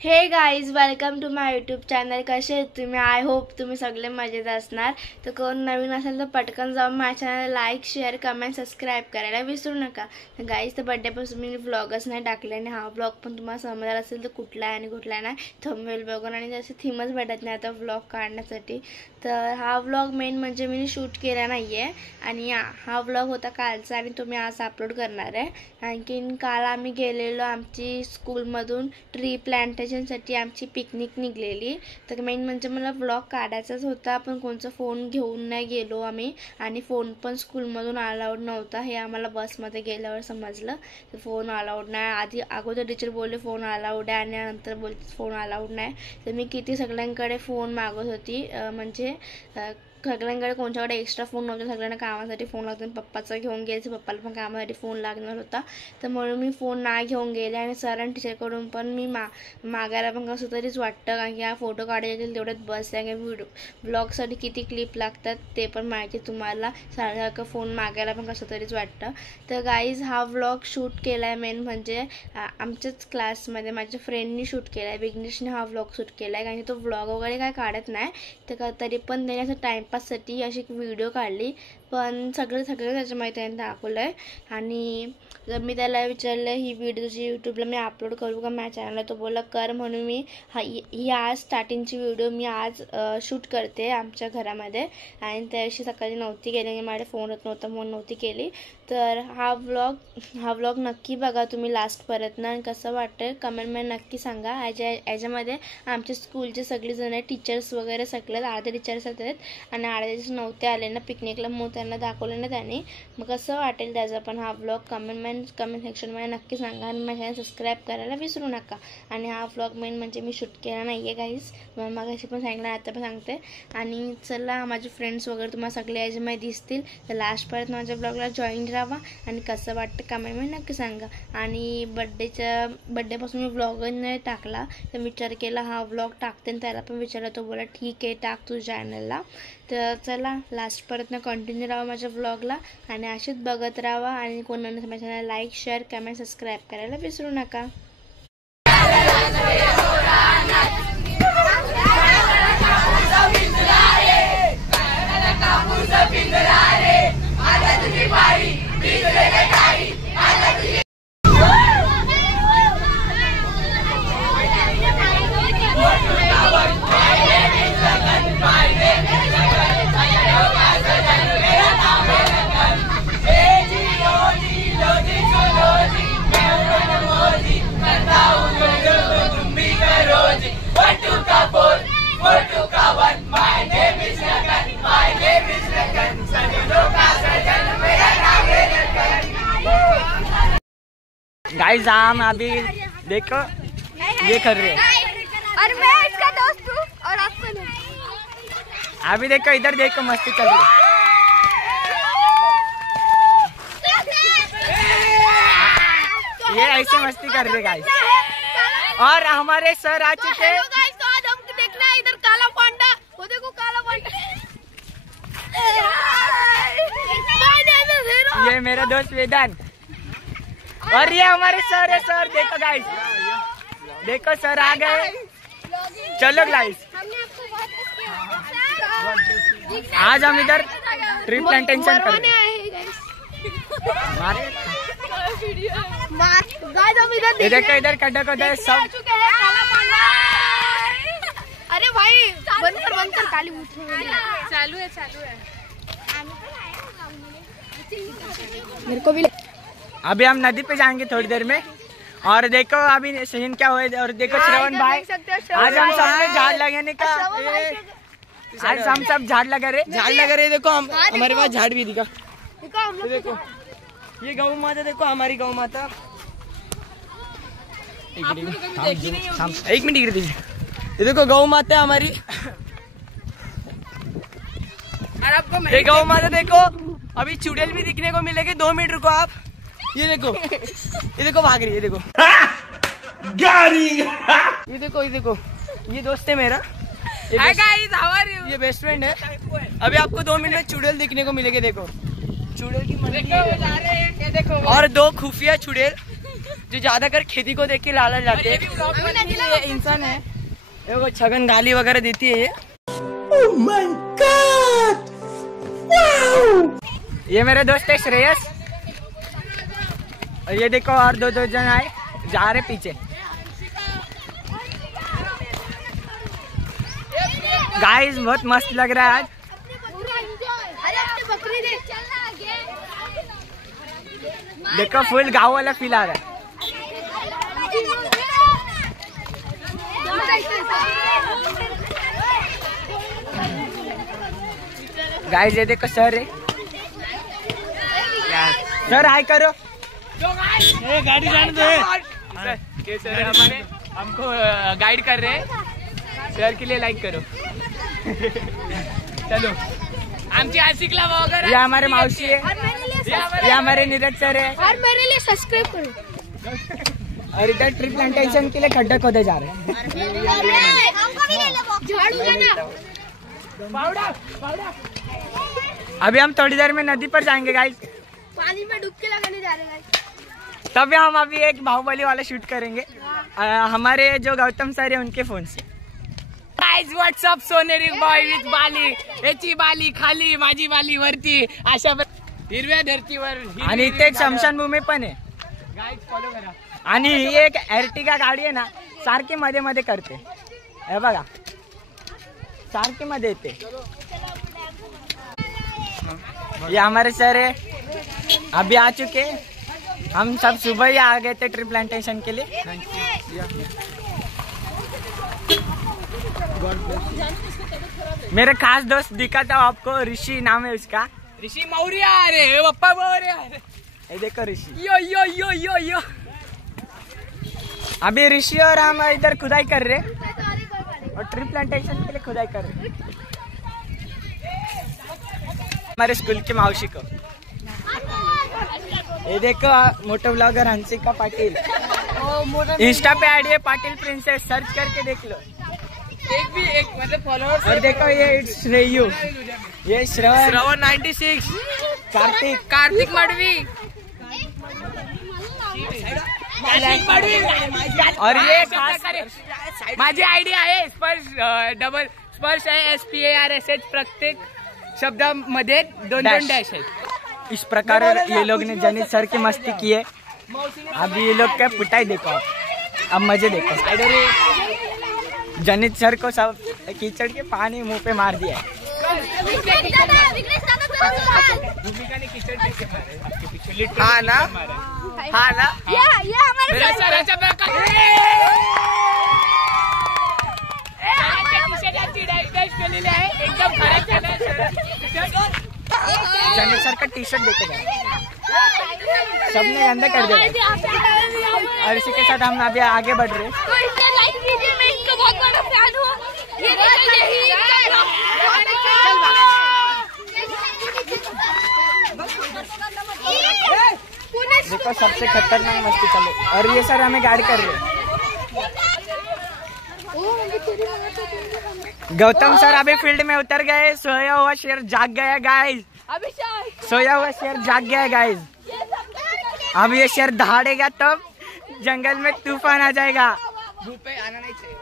Hey guys, welcome to my YouTube channel. कसे आहेत तुम्ही? आय होप तुम्ही सगळे मजेत असणार. तर कोण नवीन असेल तर पटकन जाऊन माझ्या channel like, share, comment, subscribe करायला विसरू नका. तर गाईज, तर बड्डेपासून मी व्लॉगच नाही टाकले आणि हा व्लॉग पण तुम्हाला समजणार असेल तर कुठला आहे आणि कुठला नाही. थंबनेल बघून आणि जसे थीमच भेटत नाही आता व्लॉग काढण्यासाठी. तर हा व्लॉग मेन म्हणजे मी शूट केला नाही आहे आणि हा व्लॉग होता कालचा आणि तो मी आज अपलोड करणार आहे. आणखीन काल आम्ही गेलेलो आमची स्कूलमधून ट्री प्लांटेशनसाठी आमची पिकनिक निघलेली. तर मेन म्हणजे मला व्लॉग काढायचाच होता पण कोणचा फोन घेऊन नाही गेलो आम्ही आणि फोन पण स्कूलमधून अलाउड नव्हता. हे आम्हाला बसमध्ये गेल्यावर समजलं. तर फोन अलाउड नाही. अगोदर टीचर बोलले फोन अलाउड आहे आणि नंतर बोलते फोन अलाउड नाही. तर मी किती सगळ्यांकडे फोन मागत होती. म्हणजे सगळ्यांकडे कोणत्याकडे एक्स्ट्रा फोन नव्हता. सगळ्यांना कामासाठी फोन लागतो. पप्पाचा घेऊन गेले, पप्पाला पण कामासाठी फोन लागणार होता. तर म्हणून मी फोन नाही घेऊन गेले आणि सर आणि टीचरकडून पण मी मागायला पण कसं तरीच वाटतं. कारण की हा फोटो काढायचे तेवढ्यात बस आहे. ब्लॉगसाठी किती क्लिप लागतात ते पण माहिती तुम्हाला. सारखं फोन मागायला पण कसं तरीच वाटतं. तर गाईज, हा व्लॉग शूट केला आहे मेन म्हणजे आमच्याच क्लासमध्ये माझ्या फ्रेंडनी शूट केला आहे. विघ्नेशने हा व्लॉग शूट केला आहे. कारण की तो व्लॉग वगैरे काय काढत नाही. तर तरी पण त्याने असं टाईमपाससाठी अशी व्हिडिओ काढली. पण सगळं त्याच्यामध्ये त्याने दाखवलं आहे. आणि जर मी त्याला विचारलं ही व्हिडिओ तुझी यूट्यूबला मी अपलोड करू का माझ्या चॅनलला, तो बोलला कर. म्हणून मी ही आज स्टार्टिंगची व्हिडिओ मी आज शूट करते आमच्या घरामध्ये. आणि त्याशी सकाळी नव्हती केली आणि माझ्या फोनच नव्हता म्हणून नव्हती केली. तर हा व्लॉग नक्की बघा तुम्ही लास्टपर्यंत आणि कसं वाटतं कमेंटमध्ये नक्की सांगा. याच्यामध्ये आमच्या स्कूलचे सगळेजण टीचर्स वगैरे सगळे अर्धे टीचर्स आहेत आणि अर्धे टीचर्स नव्हते आले ना पिकनिकला, मग त्यांना दाखवलं ना त्यांनी. मग कसं वाटेल त्याचा पण हा व्लॉग कमेंट सेक्शनमध्ये नक्की सांगा आणि माझ्या चॅनल सबस्क्राईब करायला विसरू नका. आणि हा व्लॉग मेन म्हणजे मी शूट केला नाही आहे गाईज, मग अशी पण सांगितलं आता पण सांगते. आणि चला, माझे फ्रेंड्स वगैरे तुम्हाला सगळे याच्यामध्ये दिसतील. तर लास्टपर्यंत माझ्या ब्लॉगला जॉईन राहा आणि कसं वाटतं कमेंटमध्ये नक्की सांगा. आणि बड्डेपासून मी व्लॉगच नाही टाकला. तर विचार केला हा व्लॉग टाकते आणि त्याला पण विचारलं. तो बोला ठीक आहे टाक तुझ्या चॅनलला. तर चला, लास्टपर्यंत कंटिन्यू राहा माझ्या व्लॉगला आणि असेच बघत राहा. आणि कोण नसेल माझ्या channel like, share, comment, subscribe करायला विसरू नका. गाइस, हम अभी देखो ये कर रहे हैं और मैं इसका दोस्त हूँ और आपको नहीं। अभी देखो इधर देखो मस्ती चल रही है। ये ऐसे मस्ती कर रहे गाइस। और हमारे सर आ चुके हैं। तो आज हमको देखना है इधर काला पांडा। वो देखो काला पांडा। ये मेरा दोस्त वेदांत और ये हमारे सर है। सर देखो गाइस, देखो सर आ गए। चलो गाइस, आज हम इधर ट्री प्लांटेशन कर रहे हैं। ये देखो इधर खड्डा सब। अरे भाई बंद कर काली चालू है। मेरे को भी अभी हम नदी पे जाएंगे थोड़ी देर में। और देखो अभी सीन क्या हुआ। और देखो श्रवण भाई, आज हम सब में झाड़ लगाने का, आज हम सब झाड़ लगा रहे। देखो हमारे पास झाड़ भी दिखा। देखो ये गौ माता, देखो हमारी गौ माता। एक मिनट गिर दीजिए। ये देखो गौ माता हमारी। ये गौ माता देखो। अभी चुड़ैल भी दिखने को मिलेगी। 2 मिनट रुको आप। ये देखो भाग रही है। देखो ये देखो ये दोस्त है मेरा। ये बेस्ट फ्रेंड है। अभी आपको 2 मिनट में चुड़ैल दिखने को मिलेगी। देखो चुड़ैल की मंडी है। और 2 खुफिया चुड़ैल जो ज्यादातर खेती को देख के लाला जाते हैं। ये इंसान है, वो छगन गाली वगैरह देती है ये। Oh my God! Wow! ये मेरे दोस्त है श्रेयस, और ये देखो और दो जन आए जा रहे पीछे। गाइस बहुत मस्त लग रहा है आज। देखो फुल गाँव वाला फील आ रहा है। गाइस ये देखो सर है, सर हाय करो। गाड़ी जाने दो। सर हमारे हमको गाइड कर रहे हैं, सर के लिए लाइक करो। चलो आमची आशिकला वगैरह। ये हमारे मौसी है, ये हमारे नीरज सर है, और मेरे लिए सब्सक्राइब करो। और इधर ट्री प्लांटेशन के लिए खड्डा खोदे जा रहे हैं। अभी हम थोड़ी देर में नदी पर जाएंगे गाइस, पानी में डुबकी लगाने जा रहे हैं। तब हम अभी एक बाहुबली वाला शूट करेंगे हमारे जो गौतम सर है उनके फोन से। गाइस व्हाट्सअप सोनेरी बॉय विथ बाली, याची बाली खाली माझी बाली वरती, अशा हिरव्या धरतीवर। आणि इथे एक स्मशानभूमी पण आहे गाइस, फॉलो करा। आणि ही एक एर्टिगा गाडी आहे ना, सारखी मध्ये मध्ये करते, हे बघा सारखी मध्ये येते। ये हमारे सर है, अभी आ चुके। हम सब सुबह ही आ गए थे ट्री प्लांटेशन के लिए। मेरे खास दोस्त दिखाता हूँ आपको, ऋषि नाम है उसका, ऋषि मौर्य। अरे पप्पा मौर्य, ये देखो ऋषि। यो यो यो यो यो। अभी ऋषि और हम इधर खुदाई कर रहे और ट्री प्लांटेशन के लिए खुदाई कर रहे हमारे स्कूल के मौसी को। ये देखो मोटो ब्लॉगर हंसिका पाटिल, इंस्टा पे ऐड है पाटिल प्रिंसेस, सर्च करके देख लो। एक मतलब फॉलोअर्स। और देखो ये इट्स श्रेयू, ये श्रवण 96, कार्तिक मडवी, और ये माझी आयडी आहे स्पर्श आहे, SPARSH, प्रत्येक शब्दामध्ये 2 डैश है। इस प्रकार ये लोग ने जनित सर की मस्ती की है। अभी ये लोग क्या पिटाई देखो आप, अब मजे देखो। जनित सर को सब कीचड़ के पानी मुंह पे मार दिया है। हाँ ना, हाँ ना, ये हमारे जनित सर का टी-शर्ट देखो सबने गंदा कर दिया। और इसी के साथ हम अभी आगे बढ़ रहे हैं। देखो सबसे खतरनाक मस्ती चले, और ये सर हमें गाइड कर रहे हैं। गौतम सर अभी फील्ड में उतर गए, सोया हुआ शेर जाग गया गाइस, सोया हुआ शेर जाग गया गाइस। अब ये शेर दहाड़ेगा तब जंगल में तूफान आ जाएगा। आना नहीं चाहिए।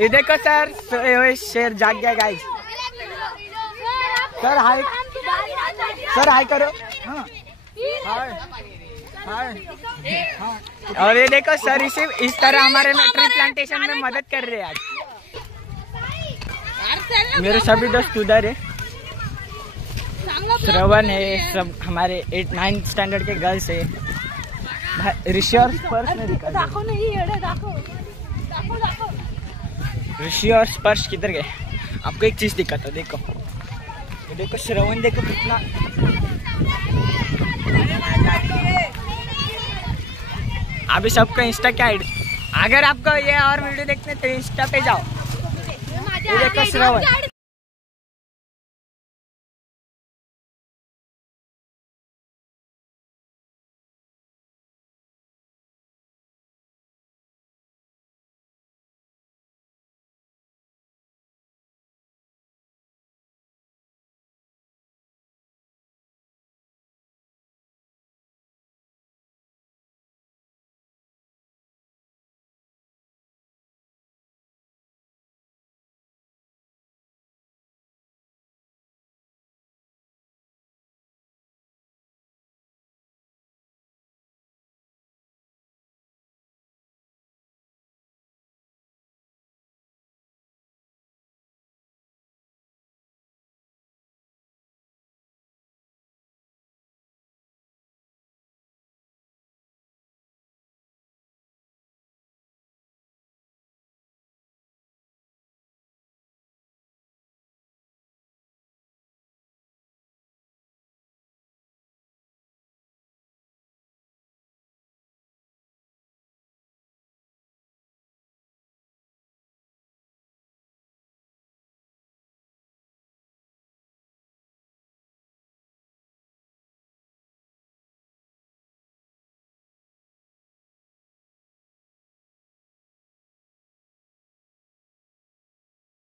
ये देखो सर, सोए हुए शेर जाग गया guys. Sir hi, sir hi करो। हाँ हाय हाय। और ये देखो सर इस तरह हमारे ट्री प्लांटेशन में मदद कर रहे हैं आज। मेरे सभी दोस्त उधर है, श्रवण है, सब हमारे 8-9 स्टैंडर्ड के गर्ल्स है। ऋषि और स्पर्श ने दिखा, ऋषि और स्पर्श किधर गए? आपको एक चीज दिखाता, देखो ये देखो श्रवण, देखो कितना। अभी सबको इंस्टा क्या आईडी, अगर आपको ये और वीडियो देखने तो इंस्टा पे जाओ। ये देखो श्रवण।